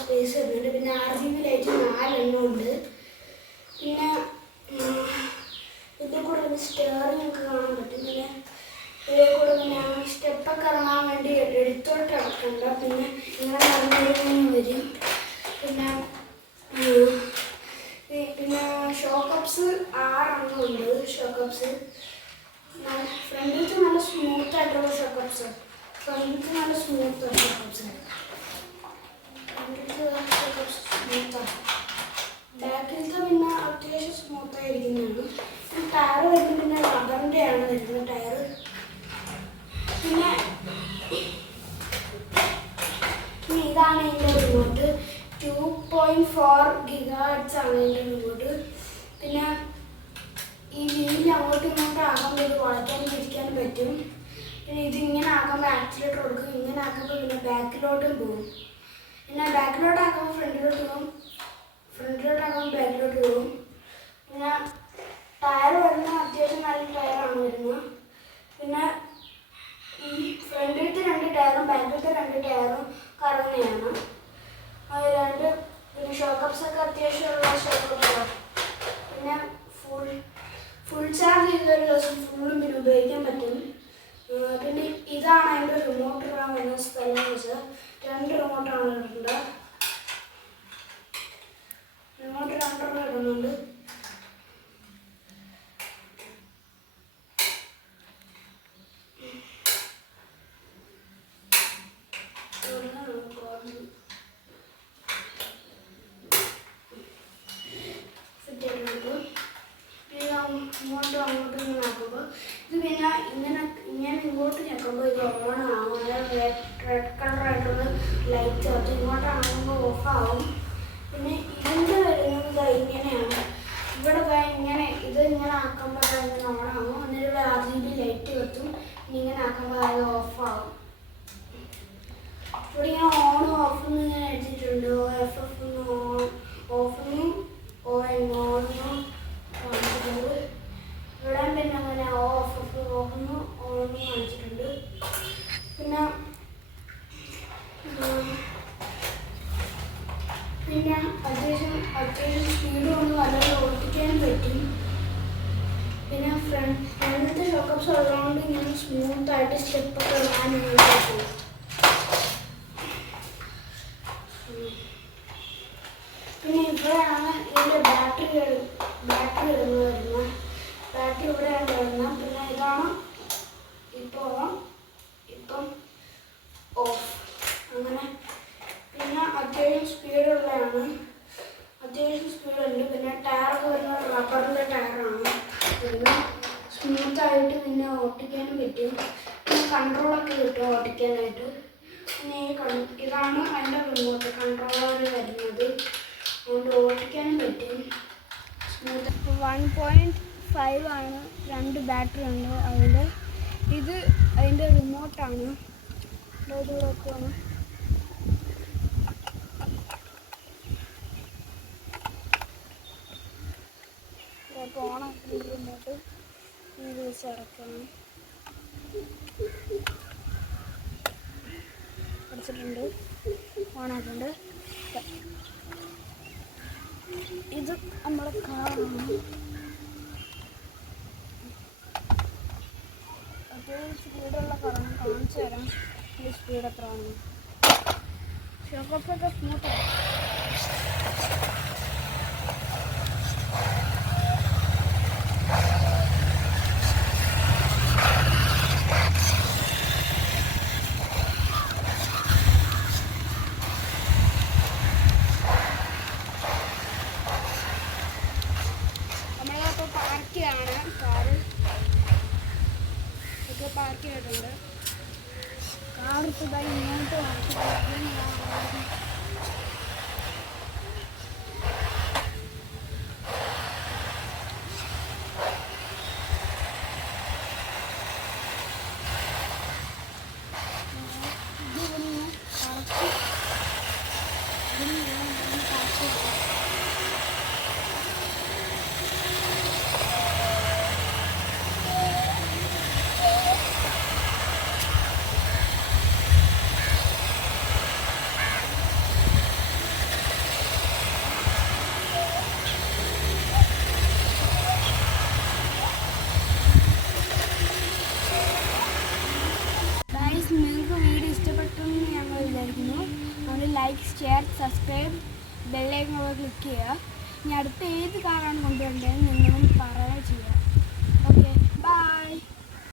Space വരുന്നുണ്ട്. പിന്നെ RGB light 4 എണ്ണം ഉണ്ട്. പിന്നെ ഇതിൽ കൂടെ ഒരു സ്റ്റെയറിംഗ് ഒക്കെ കാണാൻ പറ്റും. പിന്നെ ഇതിൽ കൂടെ പിന്നെ സ്റ്റെപ്പൊക്കെ ഇറങ്ങാൻ വേണ്ടി എടുത്തോട്ട് ഇറക്കണ്ട. പിന്നെ ഇങ്ങനെ ഇറങ്ങി വരും. പിന്നെ ഷോക്കപ്സ് 6 എണ്ണം ഉണ്ട്. ഷോക്കപ്സ് ഫ്രണ്ടിലത്തെ നല്ല സ്മൂത്ത് ആയിട്ടുള്ള ഷോക്കപ്സ്. ഫ്രണ്ടിലത്തെ നല്ല സ്മൂത്ത് ഷോക്കപ്സ്. സ്മൂത്താണ്. ബാക്കിലത്തെ പിന്നെ അത്യാവശ്യം സ്മൂത്തായിരിക്കുന്നതാണ്. ടയർ വരുന്നത് പിന്നെ റബ്ബറിൻ്റെ ആണ് വരുന്നത് ടയർ. പിന്നെ ഇതാണ് ഇതിൻ്റെ റിമോട്ട്. 2.4 GHz ആണ് ഇതിൻ്റെ റിമോട്ട്. പിന്നെ ഈ വീലിൽ അങ്ങോട്ടും ഇങ്ങോട്ടും ആകുമ്പോൾ ഇത് വളയ്ക്കാനും തിരിക്കാനും പറ്റും. പിന്നെ ഇതിങ്ങനെ ആകുമ്പോൾ ആക്സിലേറ്റർ കൊടുക്കും. ഇങ്ങനെ ആക്കുമ്പോൾ പിന്നെ ബാക്കിലോട്ടും പോകും. പിന്നെ ബാക്കിലോട്ട് ആക്കുമ്പോൾ ഫ്രണ്ടിലോട്ട് പോകും. ഫ്രണ്ടിലോട്ടാകുമ്പോൾ ബാക്കിലോട്ട് പോകും. പിന്നെ ടയർ വരുന്നത് അത്യാവശ്യം നല്ല ടയറാണ് വരുന്നത്. പിന്നെ ഈ ഫ്രണ്ടിലത്തെ 2 ടയറും ബാക്കിലത്തെ 2 ടയറും കറങ്ങുന്നതാണ്. അത് പിന്നെ ഷോക്കപ്സൊക്കെ അത്യാവശ്യമുള്ള ഷോക്കപ്സാണ്. പിന്നെ ഫുൾ ചാർജ് ചെയ്ത ഒരു ദിവസം ഫുള്ളും പിന്നെ ഉപയോഗിക്കാൻ പറ്റും. പിന്നെ ഇതാണ് അതിൻ്റെ റിമോട്ട് ഇടാൻ വരുന്ന സ്ഥലം എന്ന് വെച്ചാൽ 2 റിമോട്ടാണ് ഇടുന്നത്. റിമോട്ട് 2 ഇടുന്നുണ്ട്. അങ്ങോട്ട് ഇങ്ങനെ ആക്കുമ്പോൾ ഇത് പിന്നെ ഇങ്ങനെ ഇങ്ങോട്ട് ഞെക്കുമ്പോൾ ഇത് ഓൺ ആവും. റെഡ് കളറായിട്ടുള്ള ലൈറ്റ് അത് ഇങ്ങോട്ടാകുമ്പോൾ ഓഫാവും. പിന്നെ ഇതിൻ്റെ വരുന്നത് ഇങ്ങനെയാണ്. ഇവിടെ ഇങ്ങനെ ഇത് ഇങ്ങനെ ആക്കുമ്പോൾ ഇങ്ങനെ ഓണാകും. എന്നിട്ട് RGB ലൈറ്റ് കത്തും. ഇങ്ങനെ ആക്കുമ്പോൾ അത് ഓഫാവും. ഇവിടെ ഇങ്ങനെ ഓണും ഓഫും ഇങ്ങനെ എഴുതിയിട്ടുണ്ട്. ഓഫെന്നും ഓണെന്നും കാണിച്ചിട്ടുണ്ട്. ഇവിടെ പിന്നെ അങ്ങനെ ഓഫെന്നും ഓണെന്നും കാണിച്ചിട്ടുണ്ട്. പിന്നെ അത്യാവശ്യം സ്പീഡ് കൊണ്ട് വളരെ ഓടിക്കാനും പറ്റും. പിന്നെ ഫ്രണ്ടിലത്തെ ഷോക്കപ്സ് ഉള്ളതുകൊണ്ട് ഇങ്ങനെ സ്മൂത്തായിട്ട് സ്റ്റെപ്പൊക്കെ ഇടാനും പറ്റും. പിന്നെ ഇവിടെയാണ് ഇതിൻ്റെ ബാറ്ററി വരുന്നത്. ബാറ്ററി ഇവിടെയാണ് വരുന്നത്. പിന്നെ ഇതാണ് ഇപ്പം ഓഫ് അങ്ങനെ. പിന്നെ അത്യാവശ്യം സ്പീഡുള്ളതാണ്. അത്യാവശ്യം സ്പീഡുണ്ട്. പിന്നെ ടയറൊക്കെ വരുന്നത് റബ്ബറിൻ്റെ ടയറാണ്. പിന്നെ സ്മൂത്തായിട്ട് പിന്നെ ഓട്ടിക്കാനും പറ്റും. പിന്നെ കൺട്രോളൊക്കെ കിട്ടും ഓട്ടിക്കാനായിട്ട്. പിന്നെ ഇതാണ് അതിൻ്റെ റിമോട്ട് കൺട്രോളർ വരുന്നത്. അതുകൊണ്ട് ഓട്ടിക്കാനും പറ്റും സ്മൂത്ത്. 1.5 ആണ്. 2 ബാറ്ററി ഉണ്ട് അതിൽ. ഇത് അതിൻ്റെ റിമോട്ടാണ്. നോക്കുകയാണ്. ഓണാക്കി റിമോട്ട് ഇത് വെച്ച് ഇറക്കണം. അടിച്ചിട്ടുണ്ട്. ഓണായിട്ടുണ്ട്. ഇത് നമ്മുടെ കാറാണ്. അത്യാവശ്യം സ്പീഡുള്ള കാറാണ്. കാണിച്ചു തരാം ഈ സ്പീഡ് എത്രയാണ്. ഷോക്കപ്പൊക്കെ സ്മൂത്താണ്. പാർക്ക് ചെയ്തിട്ടുണ്ട്. കാറിപ്പതായി ഇങ്ങോട്ട് like, share, subscribe, bell icon click ചെയ്യുക. ഇനി അടുത്ത ഏത് കാറാണ് കൊണ്ടുവരേണ്ടതെന്ന് നിങ്ങളും പറയുക ചെയ്യുക.